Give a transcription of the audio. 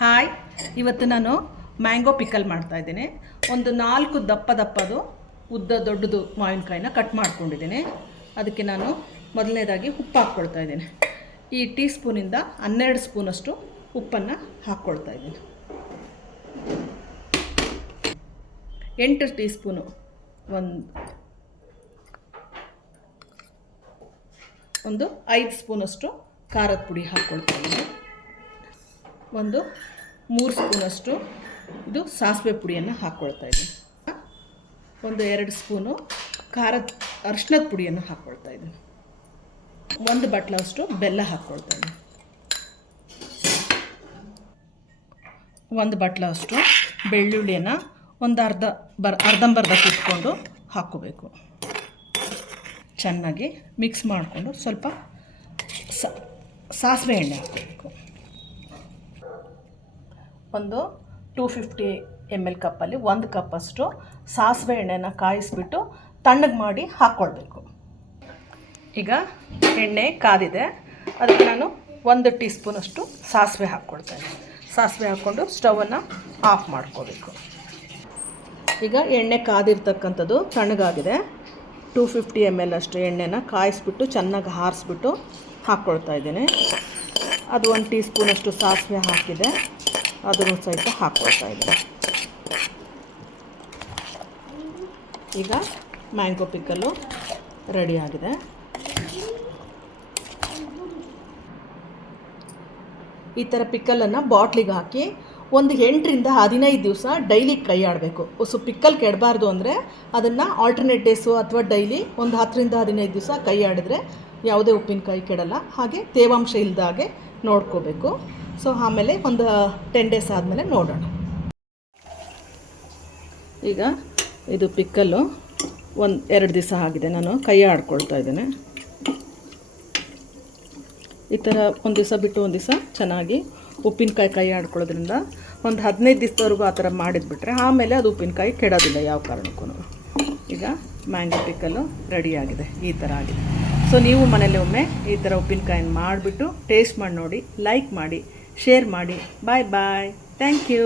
Hi ಇವತ್ತು ನಾನು mango pickle ಮಾಡ್ತಾ ಇದ್ದೀನಿ. ಒಂದು ನಾಲ್ಕು ದಪ್ಪ ದಪ್ಪದು ಉದ್ದ ದೊಡ್ಡದು ಮಾವಿನಕಾಯಿನ ಕಟ್ ಮಾಡ್ಕೊಂಡಿದ್ದೀನಿ. ಅದಕ್ಕೆ ನಾನು ಮೊದಲನೇದಾಗಿ ಉಪ್ಪು ಹಾಕ್ಕೊಳ್ತಾ ಇದ್ದೀನಿ. ಈ ಟೀ ಸ್ಪೂನಿಂದ ಹನ್ನೆರಡು ಸ್ಪೂನಷ್ಟು ಉಪ್ಪನ್ನು ಹಾಕ್ಕೊಳ್ತಾ ಇದ್ದೀನಿ. ಎಂಟು ಟೀ ಸ್ಪೂನು ಒಂದು ಒಂದು ಐದು ಸ್ಪೂನಷ್ಟು ಖಾರದ ಪುಡಿ ಹಾಕ್ಕೊಳ್ತಾ ಇದ್ದೀನಿ. ಒಂದು ಮೂರು ಸ್ಪೂನಷ್ಟು ಇದು ಸಾಸಿವೆ ಪುಡಿಯನ್ನು ಹಾಕ್ಕೊಳ್ತಾ ಇದ್ದೀನಿ. ಒಂದು ಎರಡು ಸ್ಪೂನು ಖಾರದ ಅರ್ಶಿನದ ಪುಡಿಯನ್ನು ಹಾಕ್ಕೊಳ್ತಾ ಇದ್ದೀನಿ. ಒಂದು ಬಟ್ಲಷ್ಟು ಬೆಲ್ಲ ಹಾಕ್ಕೊಳ್ತಾ ಇದ್ದೀನಿ. ಒಂದು ಬಟ್ಲಷ್ಟು ಬೆಳ್ಳುಳ್ಳಿಯನ್ನು ಒಂದು ಅರ್ಧ ಬರ್ ಅರ್ಧಂಬರ್ಧ ಕಿತ್ಕೊಂಡು ಹಾಕ್ಕೋಬೇಕು. ಚೆನ್ನಾಗಿ ಮಿಕ್ಸ್ ಮಾಡಿಕೊಂಡು ಸ್ವಲ್ಪ ಸಾಸಿವೆ ಎಣ್ಣೆ ಹಾಕಬೇಕು ಒಂದು ಟೂ ಫಿಫ್ಟಿ ಎಂ ಎಲ್ ಕಪ್ಪಲ್ಲಿ ಒಂದು ಕಪ್ಪಷ್ಟು ಸಾಸಿವೆ ಎಣ್ಣೆನ ಕಾಯಿಸ್ಬಿಟ್ಟು ತಣ್ಣಗೆ ಮಾಡಿ ಹಾಕ್ಕೊಳ್ಬೇಕು ಈಗ ಎಣ್ಣೆ ಕಾದಿದೆ. ಅದಕ್ಕೆ ನಾನು ಒಂದು ಟೀ ಸ್ಪೂನಷ್ಟು ಸಾಸಿವೆ ಹಾಕ್ಕೊಳ್ತೇನೆ. ಸಾಸಿವೆ ಹಾಕ್ಕೊಂಡು ಸ್ಟವನ್ನು ಆಫ್ ಮಾಡ್ಕೋಬೇಕು. ಈಗ ಎಣ್ಣೆ ಕಾದಿರ್ತಕ್ಕಂಥದ್ದು ತಣ್ಣಗಾಗಿದೆ. ಟೂ ಫಿಫ್ಟಿ ಎಂ ಎಲ್ ಅಷ್ಟು ಎಣ್ಣೆನ ಕಾಯಿಸ್ಬಿಟ್ಟು ಚೆನ್ನಾಗಿ ಹಾರಿಸ್ಬಿಟ್ಟು ಹಾಕ್ಕೊಳ್ತಾ ಇದ್ದೀನಿ. ಅದು ಒಂದು ಟೀ ಸ್ಪೂನಷ್ಟು ಸಾಸಿವೆ ಹಾಕಿದೆ. ಅದನ್ನು ಸಹಿತ ಹಾಕ್ಕೊಳ್ತಾ ಇದ್ದೀನಿ ಈಗ ಮ್ಯಾಂಗೋ ಪಿಕ್ಕಲ್ಲು ರೆಡಿಯಾಗಿದೆ ಈ ಥರ ಪಿಕ್ಕಲನ್ನು ಬಾಟ್ಲಿಗೆ ಹಾಕಿ ಒಂದು ಎಂಟರಿಂದ ಹದಿನೈದು ದಿವಸ ಡೈಲಿ ಕೈ ಆಡಬೇಕು ಸೊ ಪಿಕ್ಕಲ್ ಕೆಡಬಾರ್ದು ಅಂದರೆ ಅದನ್ನು ಆಲ್ಟರ್ನೇಟ್ ಡೇಸು ಅಥವಾ ಡೈಲಿ ಒಂದು ಹತ್ತರಿಂದ ಹದಿನೈದು ದಿವಸ ಕೈ ಆಡಿದ್ರೆ ಯಾವುದೇ ಉಪ್ಪಿನಕಾಯಿ ಕೆಡಲ್ಲ. ಹಾಗೆ ತೇವಾಂಶ ಇಲ್ಲದಾಗೆ ನೋಡ್ಕೋಬೇಕು. ಸೊ ಆಮೇಲೆ ಒಂದು ಟೆನ್ ಡೇಸ್ ಆದಮೇಲೆ ನೋಡೋಣ. ಈಗ ಇದು ಪಿಕ್ಕಲ್ಲು. ಒಂದು ಎರಡು ದಿವಸ ಆಗಿದೆ. ನಾನು ಕೈ ಆಡ್ಕೊಳ್ತಾ ಇದ್ದೇನೆ. ಈ ಥರ ಒಂದು ದಿವಸ ಬಿಟ್ಟು ಒಂದು ದಿವಸ ಚೆನ್ನಾಗಿ ಉಪ್ಪಿನಕಾಯಿ ಕೈ ಆಡ್ಕೊಳ್ಳೋದ್ರಿಂದ ಒಂದು ಹದಿನೈದು ದಿವಸದವರೆಗೂ ಆ ಥರ ಮಾಡಿದ್ಬಿಟ್ರೆ ಆಮೇಲೆ ಅದು ಉಪ್ಪಿನಕಾಯಿ ಕೆಡೋದಿಲ್ಲ ಯಾವ ಕಾರಣಕ್ಕೂ. ಈಗ ಮ್ಯಾಂಗೋ ಪಿಕ್ಕಲ್ಲು ರೆಡಿಯಾಗಿದೆ ಈ ಥರ ಆಗಿದೆ. ಸೊ ನೀವು ಮನೇಲಿ ಒಮ್ಮೆ ಈ ಥರ ಉಪ್ಪಿನಕಾಯಿನ ಮಾಡಿಬಿಟ್ಟು ಟೇಸ್ಟ್ ಮಾಡಿ ನೋಡಿ ಲೈಕ್ ಮಾಡಿ ಶೇರ್ ಮಾಡಿ. ಬಾಯ್ ಬಾಯ್ ಥ್ಯಾಂಕ್ ಯು